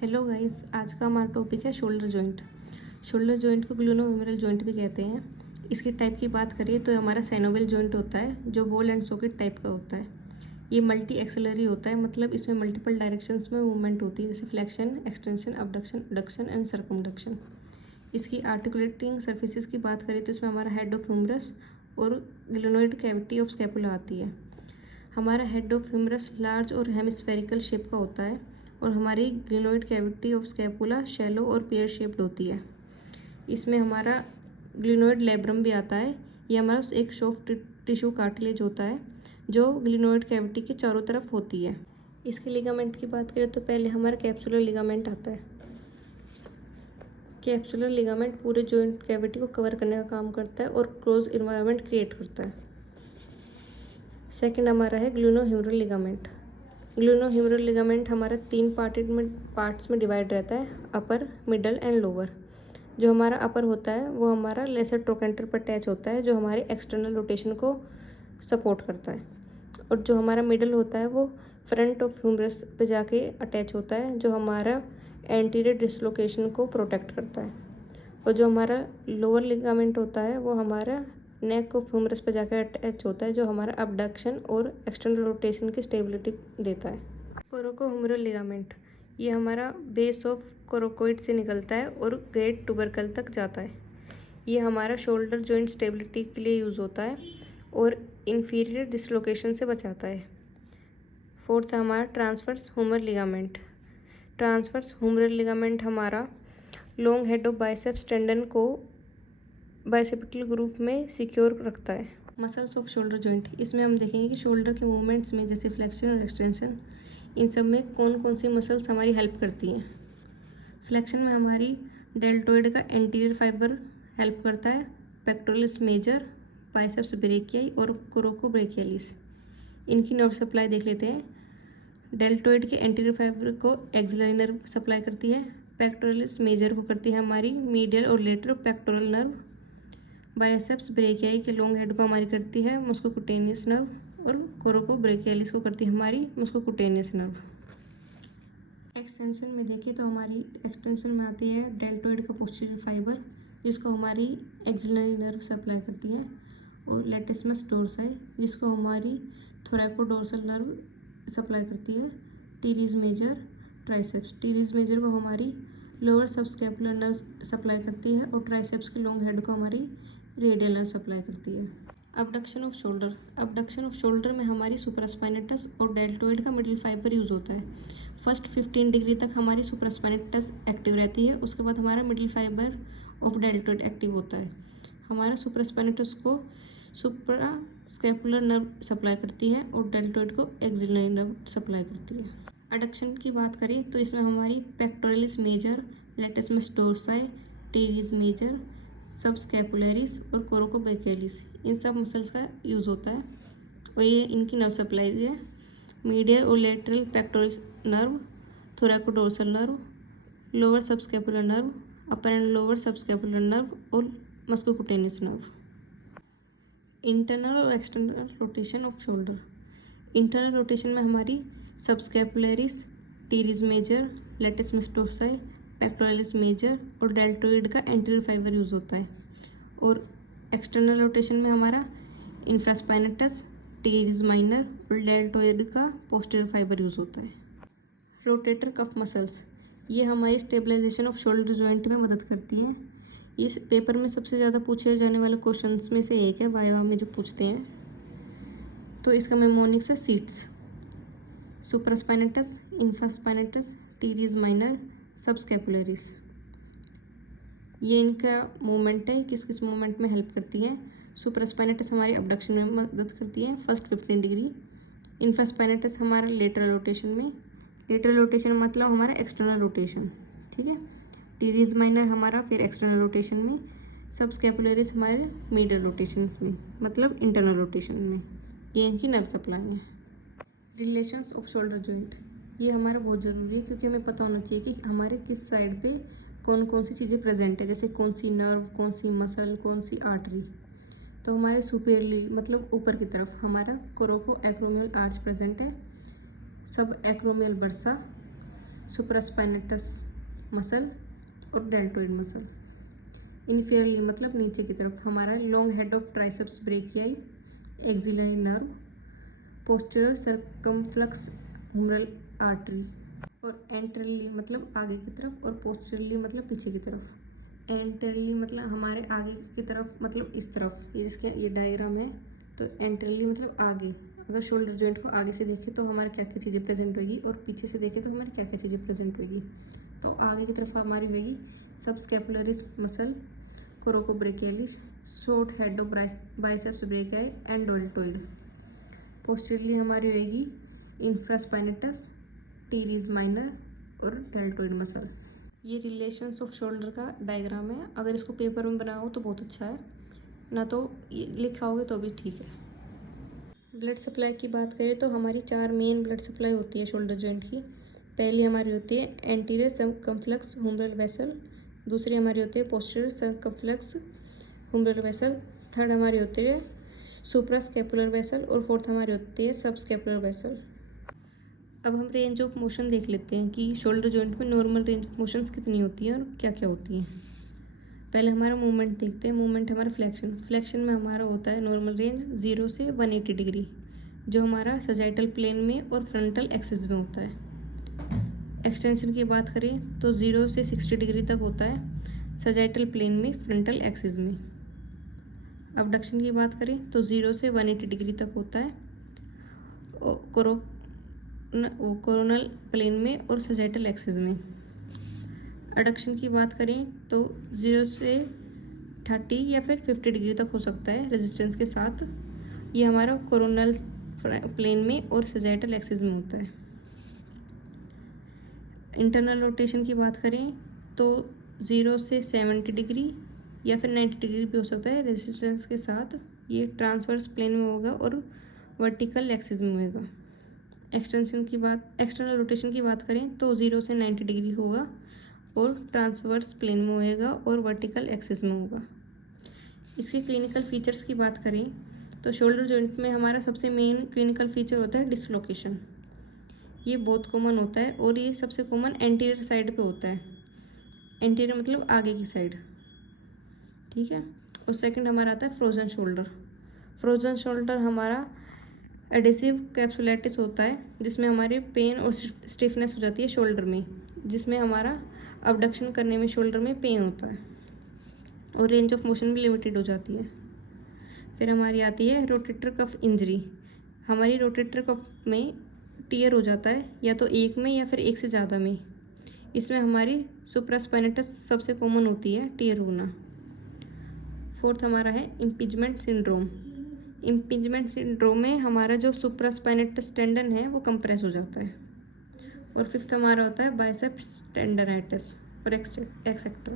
Hello guys, आज का हमारा टॉपिक है शोल्डर जॉइंट। शोल्डर जॉइंट को ग्लूनोफेमोरल जॉइंट भी कहते हैं। इसकी टाइप की बात करें तो हमारा सैनोवियल जॉइंट होता है जो बॉल एंड सॉकेट टाइप का होता है। ये मल्टी एक्सेलरी होता है, मतलब इसमें मल्टीपल डायरेक्शंस में मूवमेंट होती है, जैसे flexion, extension, abduction, adduction and circumduction. इसकी आर्टिकुलेटिंग सर्फेसिस की बात करें तो इसमें हमारा हेड ऑफ ह्यूमरस और ग्लेनोइड कैविटी ऑफ स्कैपुला आती है। हमारा हेड ऑफ ह्यूमरस लार्ज और हेमिस्फेरिकल शेप का होता है और हमारी glenoid cavity of scapula shallow और पेयर शेप्ड होती है। इसमें हमारा ग्लेनोइड लेब्रम भी आता है। ये हमारा एक सॉफ्ट टिश्यू कार्टिलेज होता है जो ग्लेनोइड कैविटी के चारों तरफ होती है। इसके लिगामेंट की बात करें तो पहले हमारा कैप्सुलर लिगामेंट आता है। कैप्सुलर लिगामेंट पूरे जॉइंट कैविटी को कवर करने का काम करता है और क्लोज इन्वायरमेंट क्रिएट करता है। सेकंड हमारा है ग्लूनोह्यूमरल लिगामेंट। ग्लूनोह्यूमरल लिगामेंट हमारा 3 पार्ट्स में डिवाइड रहता है, अपर, मिडल एंड लोअर। जो हमारा अपर होता है वो हमारा लेसर ट्रोकेंटर पर अटैच होता है जो हमारे एक्सटर्नल रोटेशन को सपोर्ट करता है, और जो हमारा मिडल होता है वो फ्रंट ऑफ ह्यूमरस पे जाके अटैच होता है जो हमारा एंटीरियर डिसलोकेशन को प्रोटेक्ट करता है। और जो हमारा लोअर लिगामेंट होता है वो हमारा नेक ऑफ ह्यूमरस पर जाकर अटैच होता है जो हमारा अबडक्शन और एक्सटर्नल रोटेशन की स्टेबिलिटी देता है। कोरोकोह्यूमरल लिगामेंट, ये हमारा बेस ऑफ कोरोकोइड से निकलता है और ग्रेट ट्यूबरकल तक जाता है। ये हमारा शोल्डर जॉइंट स्टेबिलिटी के लिए यूज़ होता है और इंफीरियर डिसलोकेशन से बचाता है। फोर्थ है हमारा transverse humeral ligament. Transverse humeral ligament हमारा long head of biceps tendon को बाइसेप्टिकल ग्रुप में सिक्योर रखता है। मसल्स ऑफ शोल्डर जॉइंट, इसमें हम देखेंगे कि शोल्डर के मूवमेंट्स में जैसे फ्लेक्शन और एक्सटेंशन, इन सब में कौन कौन सी मसल्स हमारी हेल्प करती हैं। फ्लेक्शन में हमारी डेल्टोइड का एंटीरियर फाइबर हेल्प करता है, पेक्टोरलिस मेजर, बाइसेप्स ब्रेकियाई और कोरोकोब्रेकियालिस। इनकी नर्व सप्लाई देख लेते हैं। डेल्टोइड के एंटीरियर फाइबर को एक्सिलरी नर्व सप्लाई करती है, पेक्टोरलिस मेजर को करती है हमारी मीडियल और lateral pectoral nerve, biceps brachii के लॉन्ग हेड को हमारी करती है मस्कुकुटेनियस नर्व और कोरोकोब्रेकियालिस को करती है हमारी मस्कुकुटेनियस नर्व। एक्सटेंशन में देखें तो हमारी एक्सटेंशन में आती है डेल्टोइड का पोस्टीरियर फाइबर जिसको हमारी एक्सिलरी नर्व सप्लाई करती है, और लेटिसमस डोर्साई जिसको हमारी थोरैकोडोर्सल नर्व सप्लाई करती है, teres major, triceps. Teres major को हमारी लोअर सबस्कैपुलर नर्व सप्लाई करती है और ट्राइसेप्स के लॉन्ग हेड को हमारी रेडियल नर्व सप्लाई करती है। Abduction off shoulder, abduction off shoulder में हमारी सुपरास्पाइनेटस और डेल्टोइड का मिडिल फाइबर यूज़ होता है। फर्स्ट 15 डिग्री तक हमारी सुपरास्पाइनेटस एक्टिव रहती है, उसके बाद हमारा middle fibre of deltoid active होता है। हमारा सुपरास्पाइनेटस को सुप्रास्कैपुलर नर्व सप्लाई करती है और डेल्टोइड को एक्सिलरी नर्व सप्लाई करती है। एडक्शन की बात करें तो इसमें हमारी pectoralis major, latissimus dorsi, teres major, subscapularis और कोरोकोब्रेकियालिस, इन सब मसल्स का यूज़ होता है और ये इनकी नर्व सप्लाई है। मीडियल और lateral pectoral nerve, thoracodorsal nerve, lower subscapular nerve, upper and lower subscapular nerve और मस्कुकुटेनियस नर्व। इंटरनल और external rotation of shoulder, internal rotation में हमारी subscapularis, teres major, latissimus dorsi, pectoralis major और deltoid का anterior fibre use होता है, और external rotation में हमारा इंफ्रास्पाइनेटस, टीरीज माइनर और डेल्टोइड का पोस्टीरियर फाइबर यूज़ होता है। रोटेटर कफ मसल्स, ये हमारी स्टेबलाइजेशन ऑफ शोल्डर जॉइंट में मदद करती है। इस पेपर में सबसे ज़्यादा पूछे जाने वाले क्वेश्चंस में से एक है, वाइवा में जो पूछते हैं, तो इसका मेमोनिक्स है sits. Supraspinatus, infraspinatus, teres minor, subscapularis, ये इनका मूवमेंट है, किस किस मूवमेंट में हेल्प करती है। सुपरास्पाइनेटस हमारी अबडक्शन में मदद करती है फर्स्ट 15 डिग्री। इंफ्रास्पाइनेटस हमारा लेटरल रोटेशन में, लेटरल रोटेशन मतलब हमारा एक्सटर्नल रोटेशन, ठीक है। टीरीज माइनर हमारा फिर एक्सटर्नल रोटेशन में, सबस्कैपुलरिस हमारे मीडियल रोटेशन में मतलब इंटरनल रोटेशन में। ये इनकी नर्व सप्लाई है। रिलेशंस ऑफ शोल्डर जॉइंट, ये हमारा बहुत ज़रूरी है क्योंकि हमें पता होना चाहिए कि हमारे किस साइड पे कौन कौन सी चीज़ें प्रेजेंट है, जैसे कौन सी नर्व, कौन सी मसल, कौन सी आर्टरी। तो हमारे सुपेरियरली मतलब ऊपर की तरफ हमारा कोरोको एक्रोमियल आर्च प्रेजेंट है, subacromial bursa, supraspinatus muscle और डेल्टोइड मसल। इन्फीरियरली मतलब नीचे की तरफ हमारा long head of triceps brachii, axillary nerve, posterior circumflex humeral artery. और एंटरली मतलब आगे की तरफ और पोस्टीरियरली मतलब पीछे की तरफ। एंटरली मतलब हमारे आगे की तरफ मतलब इस तरफ, ये जिसके ये डायग्राम है। तो एंटरली मतलब आगे, अगर शोल्डर जॉइंट को आगे से देखें तो हमारे क्या क्या चीज़ें प्रेजेंट होगी और पीछे से देखें तो हमारी क्या क्या चीज़ें प्रेजेंट होगी। तो आगे की तरफ हमारी होगी subscapularis muscle, coracobrachialis, short head of biceps brachii and deltoid. Posteriorly हमारी होगी इंफ्रास्पाइनेटस, टीरीज माइनर और डेल्टोइड मसल। ये रिलेशंस ऑफ शोल्डर का डायग्राम है। अगर इसको पेपर में बनाओ तो बहुत अच्छा है, ना तो लिखा होगे तो भी ठीक है। ब्लड सप्लाई की बात करें तो हमारी 4 मेन ब्लड सप्लाई होती है शोल्डर जॉइंट की। पहली हमारी होती है एंटीरियर सर्कमफ्लेक्स ह्यूमरल वेसल, दूसरी हमारी होती है posterior circumflex humeral vessel, third हमारी होती है सुप्रास्कैपुलर वेसल और फोर्थ हमारी होती है सबस्कैपुलर वेसल। अब हम रेंज ऑफ मोशन देख लेते हैं कि शोल्डर जॉइंट में नॉर्मल रेंज ऑफ मोशंस कितनी होती है और क्या क्या होती हैं। पहले हमारा मूवमेंट देखते हैं। मूवमेंट हमारा फ्लेक्शन में हमारा होता है नॉर्मल रेंज 0 से 180 डिग्री, जो हमारा सजाइटल प्लेन में और फ्रंटल एक्सिस में होता है। एक्सटेंशन की बात करें तो 0 से 60 डिग्री तक होता है सजाइटल प्लेन में, फ्रंटल एक्सिस में। अबडक्शन की बात करें तो 0 से 180 डिग्री तक होता है कोरोनल प्लेन में और सजाइटल एक्सिस में। एडक्शन की बात करें तो 0 से 30 या फिर 50 डिग्री तक हो सकता है रेजिस्टेंस के साथ। ये हमारा कोरोनल प्लेन में और सजाइटल एक्सिस में होता है। इंटरनल रोटेशन की बात करें तो 0 से 70 डिग्री या फिर 90 डिग्री भी हो सकता है रेजिस्टेंस के साथ। ये ट्रांसवर्स प्लेन में होगा और वर्टिकल एक्सिस में होगा। एक्सटर्नल रोटेशन की बात करें तो 0 से 90 डिग्री होगा और ट्रांसवर्स प्लेन में होएगा और वर्टिकल एक्सिस में होगा। इसके क्लिनिकल फीचर्स की बात करें तो शोल्डर जॉइंट में हमारा सबसे मेन क्लिनिकल फीचर होता है डिसलोकेशन। ये बहुत कॉमन होता है और ये सबसे कॉमन एंटीरियर साइड पे होता है। एंटीरियर मतलब आगे की साइड, ठीक है। और सेकंड हमारा आता है फ्रोजन शोल्डर। फ्रोजन शोल्डर हमारा एडेसिव कैप्सुलाइटिस होता है, जिसमें हमारे पेन और स्टिफनेस हो जाती है शोल्डर में, जिसमें हमारा अबडक्शन करने में शोल्डर में पेन होता है और रेंज ऑफ मोशन भी लिमिटेड हो जाती है। फिर हमारी आती है रोटेटर कफ इंजरी। हमारी रोटेटर कफ में टियर हो जाता है या तो एक में या फिर एक से ज़्यादा में। इसमें हमारी सुप्रास्पाइनेटस सबसे कॉमन होती है टियर होना। फोर्थ हमारा है इम्पिंजमेंट सिंड्रोम। इम्पिंजमेंट सिंड्रोम में हमारा जो सुप्रास्पाइनेटस टेंडन है वो कंप्रेस हो जाता है। और फिफ्थ हमारा होता है बाइसेप्स टेंडनाइटिस और एक्सेट्रा।